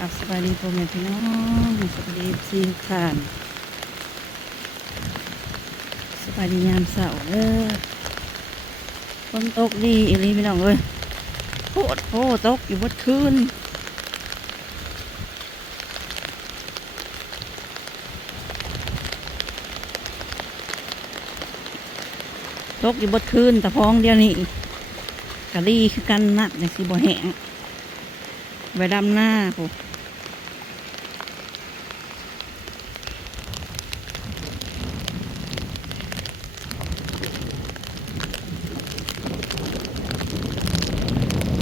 กับสบายดีพ่อแม่พี่น้องสบายดีทุกท่านสบายดียามเสาร์ฝนตกดีอีหลีพี่น้องเอ้ยโคตรตกอยู่บนคืนตกอยู่บนคืนแต่พ้องเดียวนี้กะลีคือกันนักอย่างสิบ่แห้งไปดำหน้าปุ๊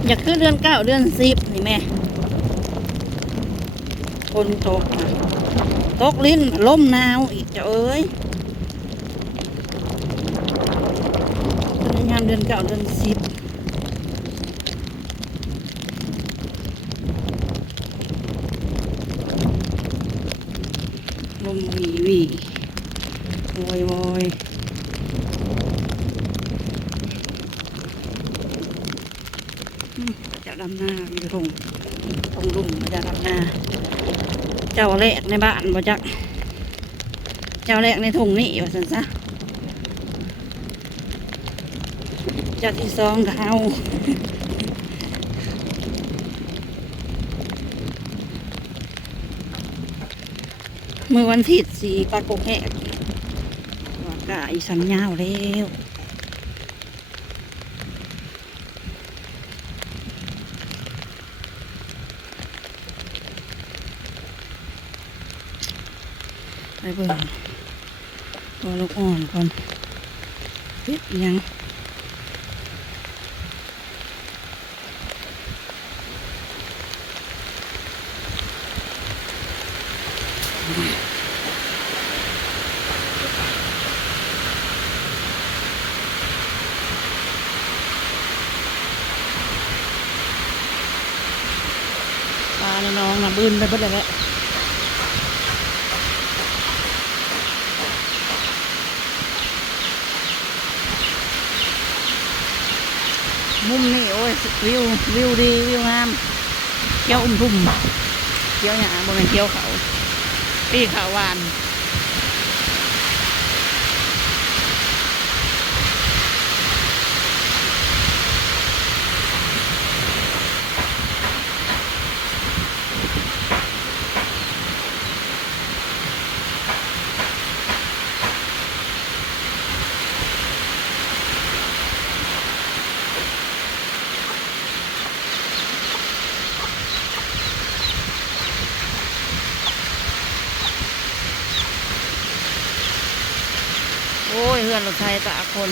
อยากขึ้นเดือน9 เดือน10นี่แม่คนตกนะตกลิ้นลมหนาวอีกเจ้าเอ้ยงานเดือน9 เดือน10ลมวีโวยจะดำหน้าอยู่ตรงลุ่มจะดำหน้าเจ้าแรกในบ้านบ่จักเจ้าแรกในทุ่งนี่ว่าสันซะเจ้าที่2ก็เอาเมื่อวันที่4ปลากกแหกว่ากะอีสัญญาแล้วไปเบิ่งตัวลูกอ่อนก่อนเฮ็ดยังปลาในน้องน่ะบืนไปเบิดเลยแหละมุมนี่โอ้ยวิวดีวิวงามเที่ยวทุ่มเที่ยวหยาบนเป็นเที่ยวเขาปีเขาวานโอ้ยเฮือนรถไทยตะคน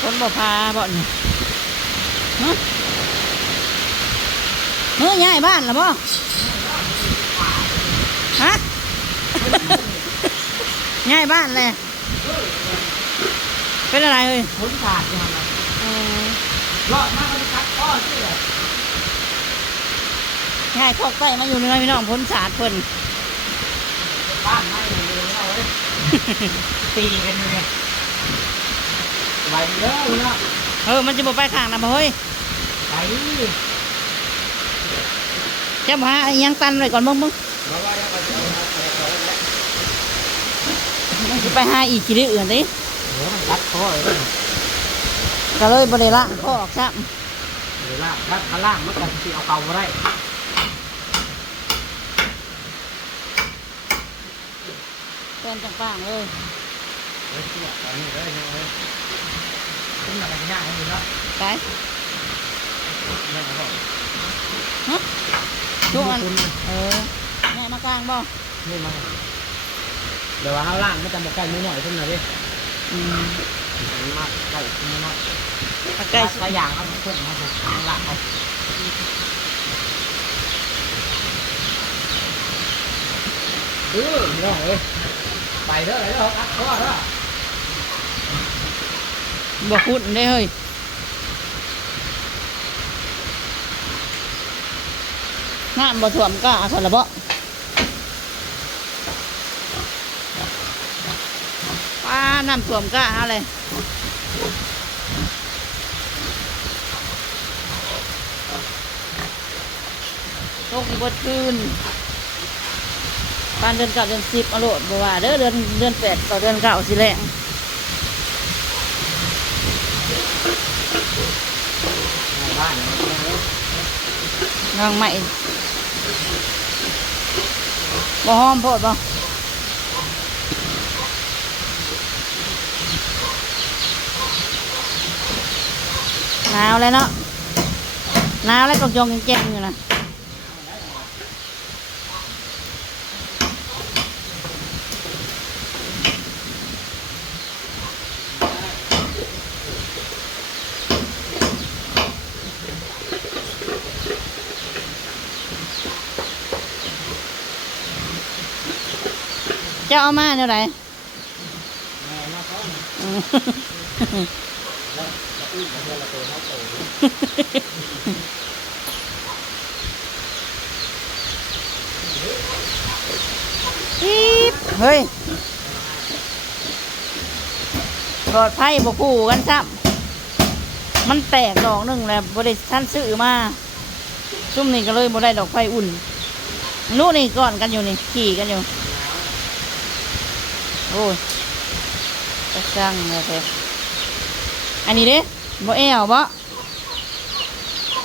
คนบ่พาบ่เนี่ยย้ายบ้านหรอบ่ฮะ ย้ายบ้านเลยเป็นอะไรเอ้ยพ้นขาดยังไงรอดมากเลยครับก็ชื่อง่ายคอกไส้มาอยู่เนื้อพี่น้องพ้นสาดเพิ่นบ้านไม่เลยเอาไว้ตีกันเลยไปเยอะเลยเนาะมันจะบอกไปข้างนะบ่เฮ้ยไปจะมายังตันเลยก่อนมึงมันจะไปหาอีกกี่เดือนดิมันตัดคอเลยก็เลยบริละคอออกซ้ำบริละถ้าข้างล่างมันก็จะเอาเก่ามาได้เป็นจังป้างเลยขึ้นมาอะไรง่ายเลยเนาะไปฮะช่วงง่ายมากลางบ่นี่มาเดี๋ยวว่าข้างล่างมันจะมาใกล้มือหน่อยขึ้นหน่อยดิมาใกล้มือหน่อยใกล้สายยางครับเพื่อนมาถูกข้างล่างเอานี่น้องเอ้ยไปเด้อไหนเด้ออัดข้อเด้อบ่คุ้นได้เฮ้ยงานบ่ถ่วมก็คนละบ่ป้า น้ำท่วมก็เอาเลยตกอีบดคืนปานเดือน9เดือน10อโลดบ่ว่าเด้อเดือน8ต่อเดือน9สิแหละบ้าน น้องใหม่บ่หอมโพดบ่หนาวเลยเนาะหนาวแล้วก็ยงแจ้งอยู่นะเจ้าเอามาเท่าไหร่เฮ้ยหลอดไฟบกูกันซ้ำมันแตกดอกหนึ่งแล้วบริษัทซื้อมาซุ่มนี่ก็เลยบ่ได้ดอกไฟอุ่นนู่นนี่ก่อนกันอยู่นี่ขี่กันอยู่โอ้ยจะช่างเลยเถอะอันนี้เด้บ่แอวบ่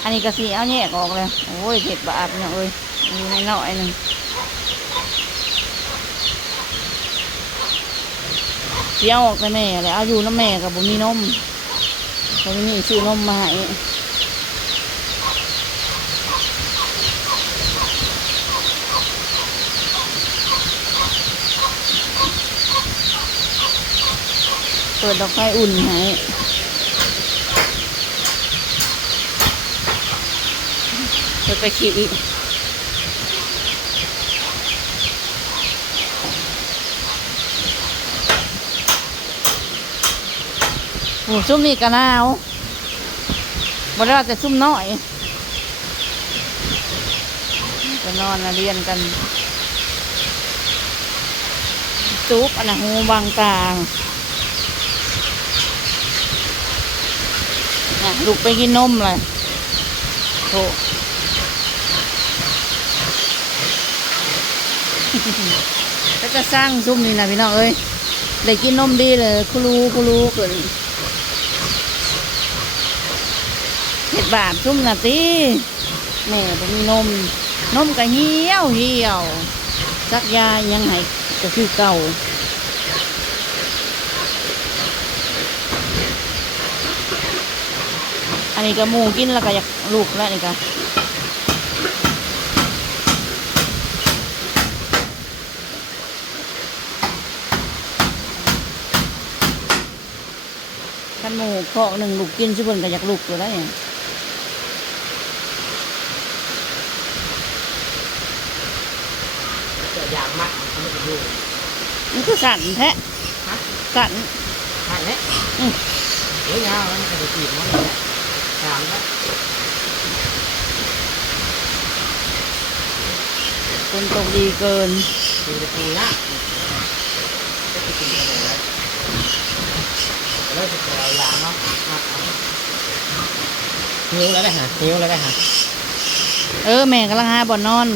อันนี้ก็สีเอาแยกออกเลยโอ้ยเจ็บบาดเนี่ยเอ้ยอยู่ในน้อยหนึ่งเสียออกแต่แม่เลยเอาอยู่น้ำแม่กับบ่มีนมบ่มีซื้อนมมาให้เปิดดอกไฟอุ่นให้เปิดไปขีดอีกโอ้ซุ่มนี่ก็หนาวบ่ได้ว่าแต่ซุ่มน้อยจะนอนเรียนกันตุ๊บอันน่ะหูบางกลางลูกไปกินนมเลยโถแล้วก็สร้างซุ่มนี่นะพี่น้องเอ้ยได้กินนมดีเลยคุรูเกินเห็ดบาทซุ่มนะตีแม่ผมมีนมก็เหี่ยวซักยายังไงก็คือเก่าอันนี้ก็หมูกินแล้วก็อยากลูกแล้วนี่ก็ขันหมูเคาะหนึ่งลูกกินชิบนก็อยากลูกอยู่แล้วเนี่ยจะยางมัดมันไม่อยู่ มันคือสั่นแท้สั่น ใช่ไหมเดี๋ยวยาวแล้วมันจะตีบมันเลยตามแล้ว คนตกดีเกินดูจะปูละจะไปกินอะไรเลยแล้วจะเอายาเนาะมัดเอานิ้วแล้วได้หะนิ้วแล้วได้หะแม่กำลังหาบ่อนนอน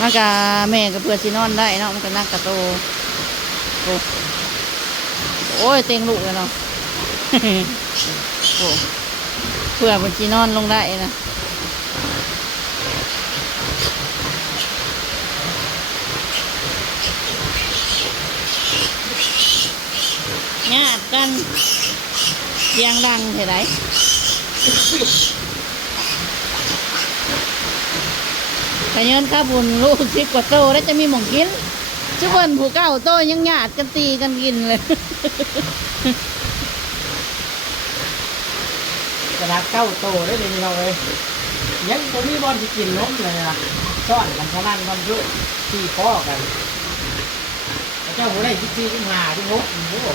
มันก็แม่ก็เพื่อสินอนได้เนาะมันก็นั่งกระโตโอ้ยเต็งลูกเลยเนาะโอ้เพื่อมันสินอนลงได้นะญาติกันเสียงดังเท่าไหร่ขยันข้าบุญลูก10 กว่าโตแล้วจะมีหม่องกินชุบเบิ้ลผู้เก่าโตยังญาติกันตีกันกินเลยกระดาษเก้าโตได้เลยเราเลยยังตรงนี้บอลจะกินนมเลยอ่ะซ่อนกันขนาดบอลเยอะที่พ่อกันเจ้าหัวได้ที่ที่มาที่งกโอ้โห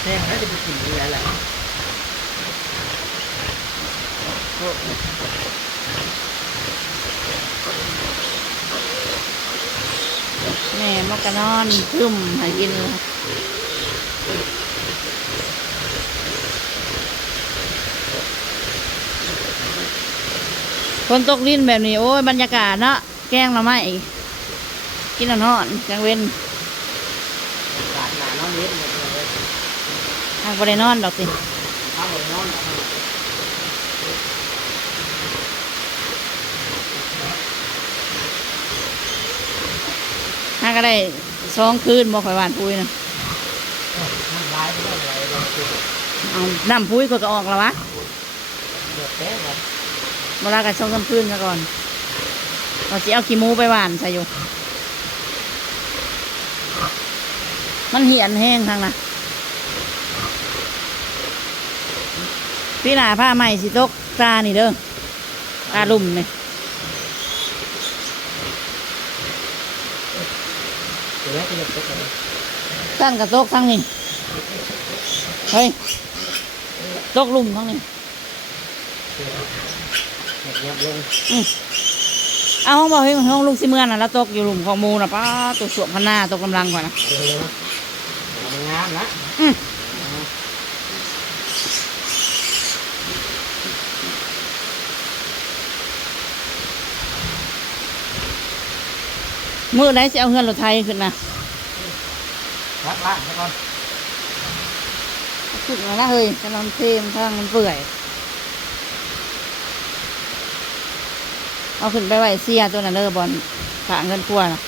แพงแล้วจะไปกินอะไรแหละแม่มากระนอนพึ่มให้กิน คนตกลิ้นแบบนี้โอ้ยบรรยากาศเนาะแกงหน่อไม้กินนอนๆกลางเว้น กาดหนาน้องนิดเลย ทางบ่ได้นอนดอกสิ ถ้าหมดนอน ทางก็ได้2 คืนบ่ค่อยหวานปุ้ยนะ มันร้ายไปแล้วอะไรเราคือ เอาน้ำปุ้ยก็ออกแล้ววะ เดือดแป๊ะเลย เวลากัน2-3 คืนซะก่อนเราสิเอาขี้หมูไปหวานใส่อยู่มันเหี่ยนแห้งทางน่ะพี่หน้าผ้าใหม่สิตกตานี่เด้อตาลุ่มนี่ เดี๋ยวจะเดือดแป๊ะเลย ตั้งกระตกทั้งนี้เฮ้ยตกลุ่มทั้งนี้ เงียบลง เอาห้องบอกให้ห้องลูกสิเมื่อน่ะแล้วตกอยู่หลุมของหมูน่ะป้าตัวสวมพันหน้าตกกำลังก่อนนะ มันงามนะ มือไหนจะเอาเงินรถไทยขึ้นนะ รักล่างซะก่อน ขึ้นมาละเฮ้ยกำลังเทมทางมันเปื่อยเอาขึ้นไปไหวเสียตัวนั้นเด้อบอลฝากเงินกลัวน่ะ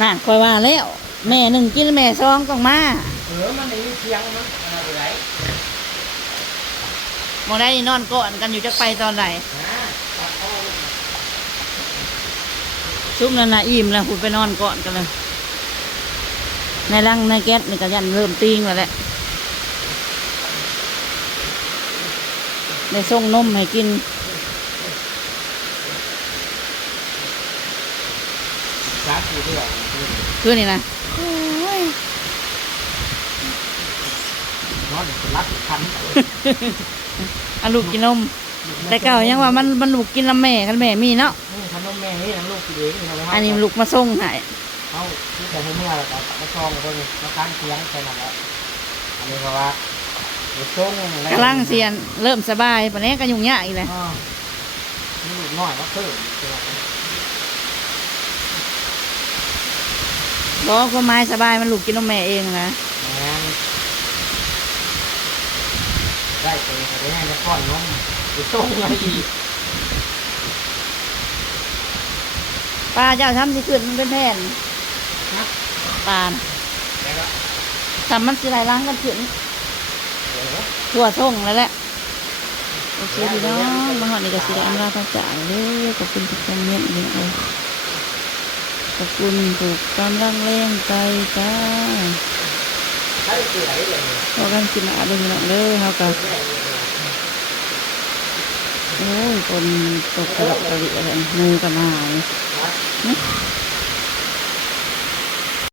น่ะคอยว่าแล้วแม่1กินแม่2ต้องมา มันมีเสียงมันอะไร มองได้นอนก่อนกันอยู่จะไปตอนไหน ซุปนั่นนะอิ่มแล้วคุณไปนอนก่อนกันเลยในรังในแก๊สนี่ก็ยันเริ่มติ้งแล้วแหละในส่งนมให้กิน จ้าคือเรื่อง คือนี่นะ นอนรักคัน เอาลูกกินนม แต่เก่ายังว่ามันลูกกินลำแม่กันแม่มีเนาะ ขนมแม่นี่นะลูกกินเอง อันนี้ลูกมาส่งให้ เขาที่แต่เมื่อเรามาซองคนมาค้างเสียงแค่นั้นแหละอันนี้เพราะว่าส่ง กำลังเสียนเริ่มสบายปะเนี้ก็ยุ่งยากอีกเลย นี่ลูกน้อยก็เพิ่ม บอกว่าไม้สบายมันลูกกินนมแม่เองนะ ได้ไปได้ให้ก้อนนมส่งอะไรอีก ปลาเจ้าทำสิขึ้นมันเป็นแผ่นปลาทำมันสิไหลล้างกันขึ้นทั่วท่งแล้วแหละโอเคพี่น้องมาหอดนี่ก็สิได้อำลาพระจ่ายเลยขอบคุณทุกคอมเมนต์นี่เอาขอบคุณถูกกำลังแรงใจจ้าพอกันกินอาเดินหนักเลยเขากับโอ้ยคนตกกระดกกระดิอะไรมือกับหายนี่